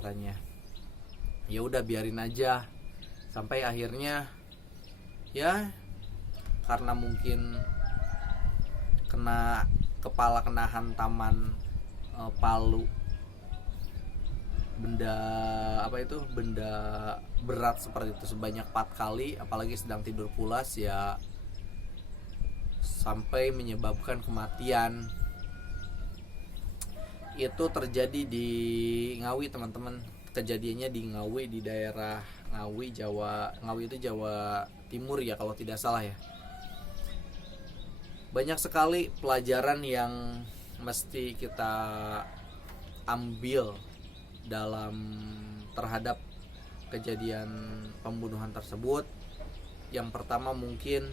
katanya. Ya udah biarin aja, sampai akhirnya ya karena mungkin kena kepala, kena hantaman palu, benda benda berat seperti itu sebanyak 4 kali, apalagi sedang tidur pulas, ya sampai menyebabkan kematian. Itu terjadi di Ngawi, teman-teman. Kejadiannya di Ngawi, di daerah Ngawi, Jawa. Ngawi itu Jawa Timur ya kalau tidak salah ya. Banyak sekali pelajaran yang mesti kita ambil dalam terhadap kejadian pembunuhan tersebut. Yang pertama mungkin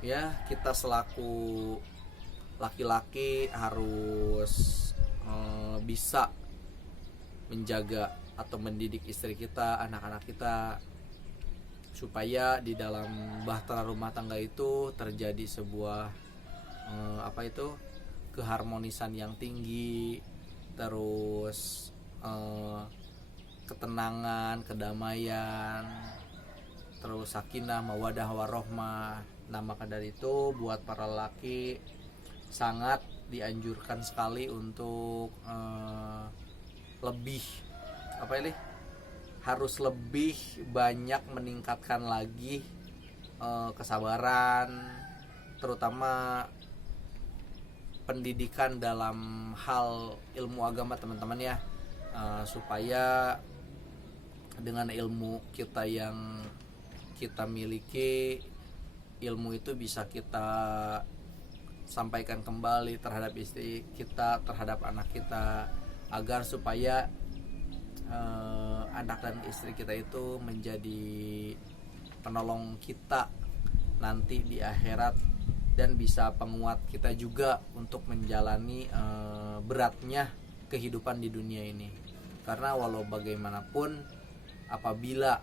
ya, kita selaku laki-laki harus bisa menjaga atau mendidik istri kita, anak-anak kita, supaya di dalam bahtera rumah tangga itu terjadi sebuah keharmonisan yang tinggi, terus ketenangan, kedamaian, terus sakinah, mawadah, warohmah. Nah, maka dari itu buat para laki sangat dianjurkan sekali untuk harus lebih banyak meningkatkan lagi kesabaran, terutama pendidikan dalam hal ilmu agama, teman-teman ya, supaya dengan ilmu kita yang kita miliki, ilmu itu bisa kita sampaikan kembali terhadap istri kita, terhadap anak kita, agar supaya anak dan istri kita itu menjadi penolong kita nanti di akhirat, dan bisa penguat kita juga untuk menjalani beratnya kehidupan di dunia ini. Karena walau bagaimanapun, apabila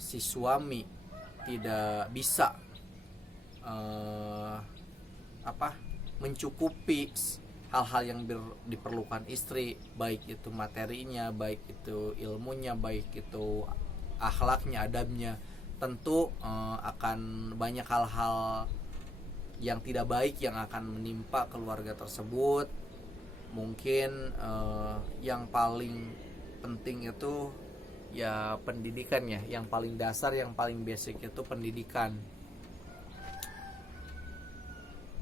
si suami tidak bisa mencukupi hal-hal yang diperlukan istri, baik itu materinya, baik itu ilmunya, baik itu akhlaknya, adabnya, tentu akan banyak hal-hal yang tidak baik yang akan menimpa keluarga tersebut. Mungkin yang paling penting itu ya pendidikan ya, yang paling dasar, yang paling basic itu pendidikan.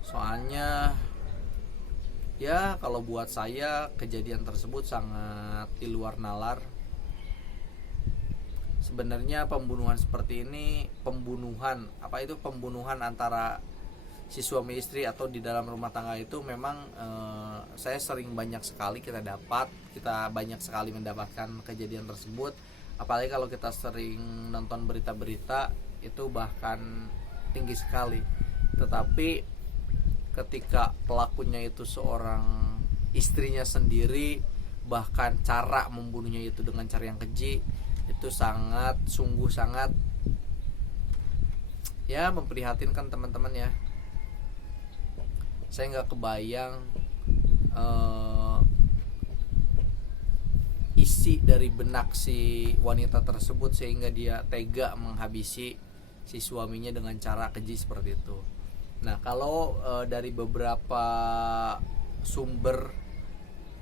Soalnya ya kalau buat saya kejadian tersebut sangat di luar nalar. Sebenarnya pembunuhan seperti ini, pembunuhan antara si suami istri atau di dalam rumah tangga itu memang saya banyak sekali mendapatkan kejadian tersebut. Apalagi kalau kita sering nonton berita-berita, itu bahkan tinggi sekali. Tetapi ketika pelakunya itu seorang istrinya sendiri, bahkan cara membunuhnya itu dengan cara yang keji, itu sungguh sangat ya memprihatinkan, teman-teman ya. Saya nggak kebayang isi dari benak si wanita tersebut sehingga dia tega menghabisi si suaminya dengan cara keji seperti itu. Nah, kalau dari beberapa sumber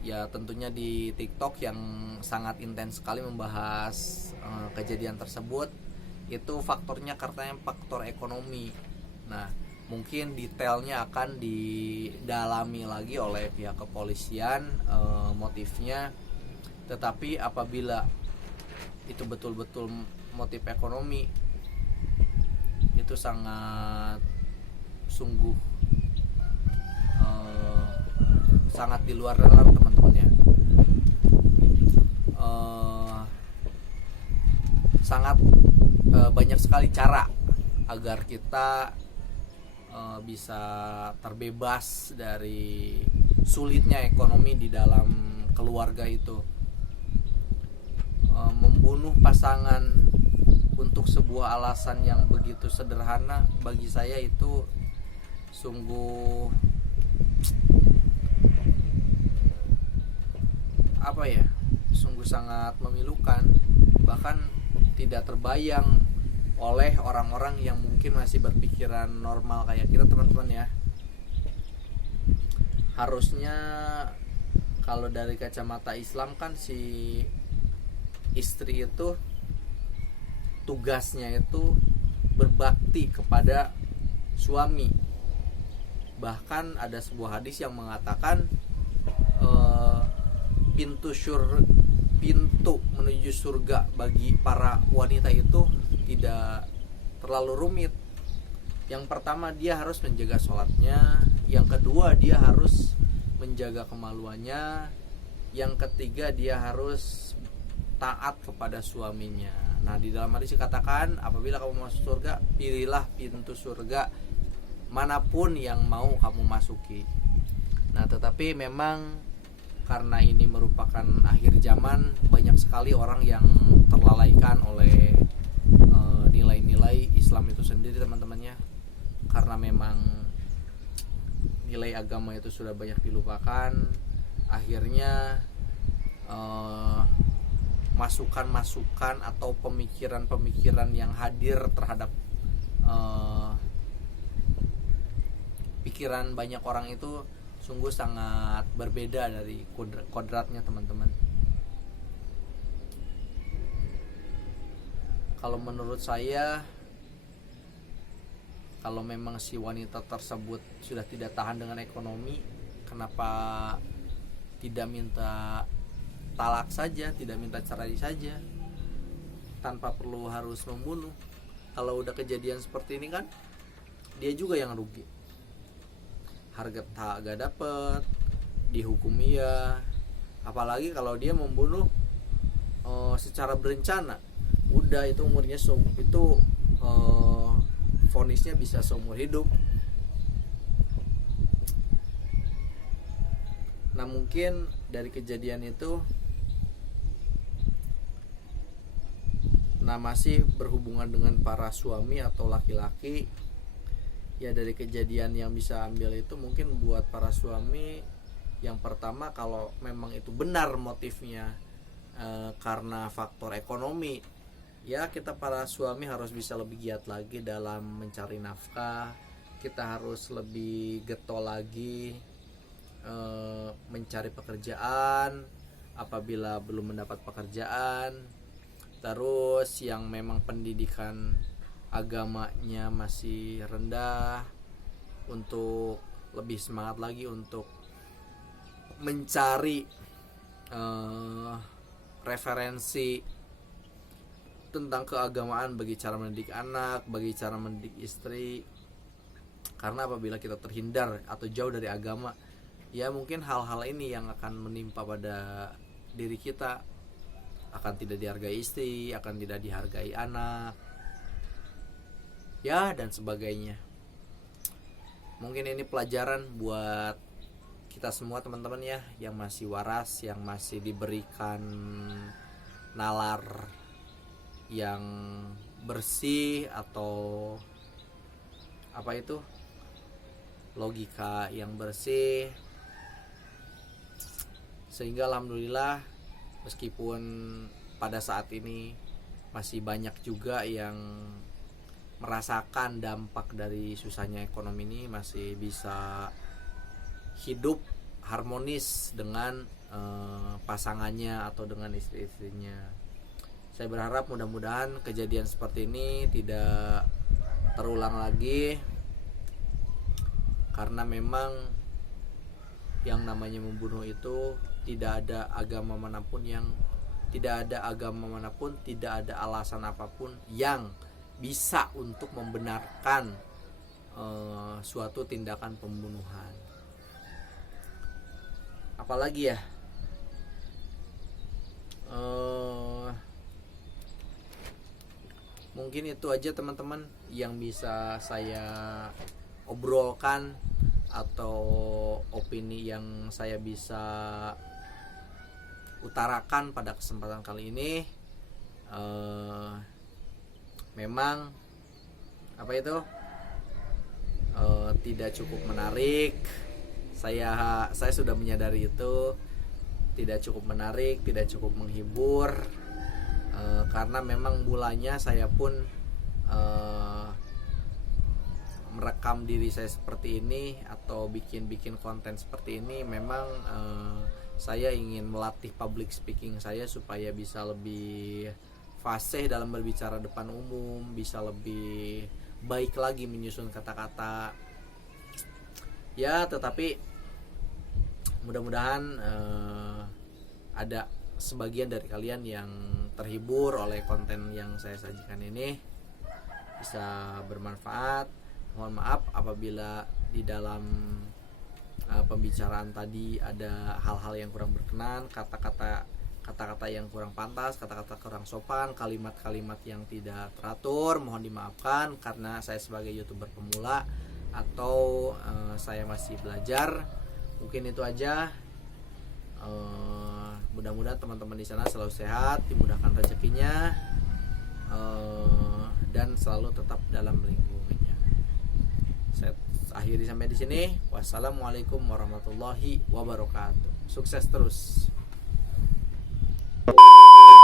ya tentunya di TikTok yang sangat intens sekali membahas kejadian tersebut, itu faktornya katanya faktor ekonomi. Nah, mungkin detailnya akan didalami lagi oleh pihak kepolisian motifnya. Tetapi apabila itu betul-betul motif ekonomi, itu sangat di luar nalar, teman-teman ya. Sangat banyak sekali cara agar kita bisa terbebas dari sulitnya ekonomi di dalam keluarga itu. Membunuh pasangan untuk sebuah alasan yang begitu sederhana, bagi saya itu sungguh apa ya, sungguh sangat memilukan, bahkan tidak terbayang oleh orang-orang yang mungkin masih berpikiran normal kayak kita teman-teman ya. Harusnya kalau dari kacamata Islam kan si istri itu tugasnya itu berbakti kepada suami. Bahkan ada sebuah hadis yang mengatakan pintu menuju surga bagi para wanita itu tidak terlalu rumit. Yang pertama, dia harus menjaga sholatnya. Yang kedua, dia harus menjaga kemaluannya. Yang ketiga, dia harus taat kepada suaminya. Nah, di dalam hadis dikatakan, apabila kamu masuk surga, pilihlah pintu surga manapun yang mau kamu masuki. Nah, tetapi memang karena ini merupakan akhir zaman, banyak sekali orang yang terlalaikan oleh nilai-nilai Islam itu sendiri teman-temannya. Karena memang nilai agama itu sudah banyak dilupakan, akhirnya masukan-masukan atau pemikiran-pemikiran yang hadir terhadap pikiran banyak orang itu sungguh sangat berbeda dari kodratnya teman-teman. Kalau menurut saya, kalau memang si wanita tersebut sudah tidak tahan dengan ekonomi, kenapa tidak minta talak saja, tidak minta cerai saja, tanpa perlu harus membunuh. Kalau udah kejadian seperti ini kan dia juga yang rugi, harga gak dapet, dihukum iya. Apalagi kalau dia membunuh secara berencana, udah itu umurnya itu vonisnya bisa seumur hidup. Nah, mungkin dari kejadian itu, nah masih berhubungan dengan para suami atau laki-laki ya, dari kejadian yang bisa ambil itu mungkin buat para suami, yang pertama, kalau memang itu benar motifnya karena faktor ekonomi, ya kita para suami harus bisa lebih giat lagi dalam mencari nafkah. Kita harus lebih getol lagi mencari pekerjaan apabila belum mendapat pekerjaan. Terus yang memang pendidikan agamanya masih rendah, untuk lebih semangat lagi untuk mencari referensi tentang keagamaan bagi cara mendidik anak, bagi cara mendidik istri. Karena apabila kita terhindar atau jauh dari agama, ya mungkin hal-hal ini yang akan menimpa pada diri kita. Akan tidak dihargai istri, akan tidak dihargai anak, ya dan sebagainya. Mungkin ini pelajaran buat kita semua teman-teman ya, yang masih waras, yang masih diberikan nalar yang bersih atau apa itu, logika yang bersih, sehingga alhamdulillah meskipun pada saat ini masih banyak juga yang merasakan dampak dari susahnya ekonomi ini, masih bisa hidup harmonis dengan pasangannya atau dengan istri-istrinya. Saya berharap mudah-mudahan kejadian seperti ini tidak terulang lagi, karena memang yang namanya membunuh itu tidak ada agama manapun tidak ada alasan apapun yang bisa untuk membenarkan suatu tindakan pembunuhan. Apalagi ya, mungkin itu aja teman-teman yang bisa saya obrolkan atau opini yang saya bisa utarakan pada kesempatan kali ini. Memang apa itu tidak cukup menarik. Saya sudah menyadari itu, tidak cukup menarik, tidak cukup menghibur, karena memang mulanya saya pun merekam diri saya seperti ini atau bikin konten seperti ini memang saya ingin melatih public speaking saya supaya bisa lebih fasih dalam berbicara depan umum, bisa lebih baik lagi menyusun kata-kata. Ya, tetapi mudah-mudahan ada sebagian dari kalian yang terhibur oleh konten yang saya sajikan ini, bisa bermanfaat. Mohon maaf apabila di dalam pembicaraan tadi ada hal-hal yang kurang berkenan, kata-kata yang kurang pantas, kata-kata kurang sopan, kalimat-kalimat yang tidak teratur, mohon dimaafkan karena saya sebagai YouTuber pemula atau saya masih belajar. Mungkin itu aja. Mudah-mudahan teman-teman di sana selalu sehat, dimudahkan rezekinya, dan selalu tetap dalam lingkungannya. Saya akhiri sampai di sini. Wassalamualaikum warahmatullahi wabarakatuh. Sukses terus.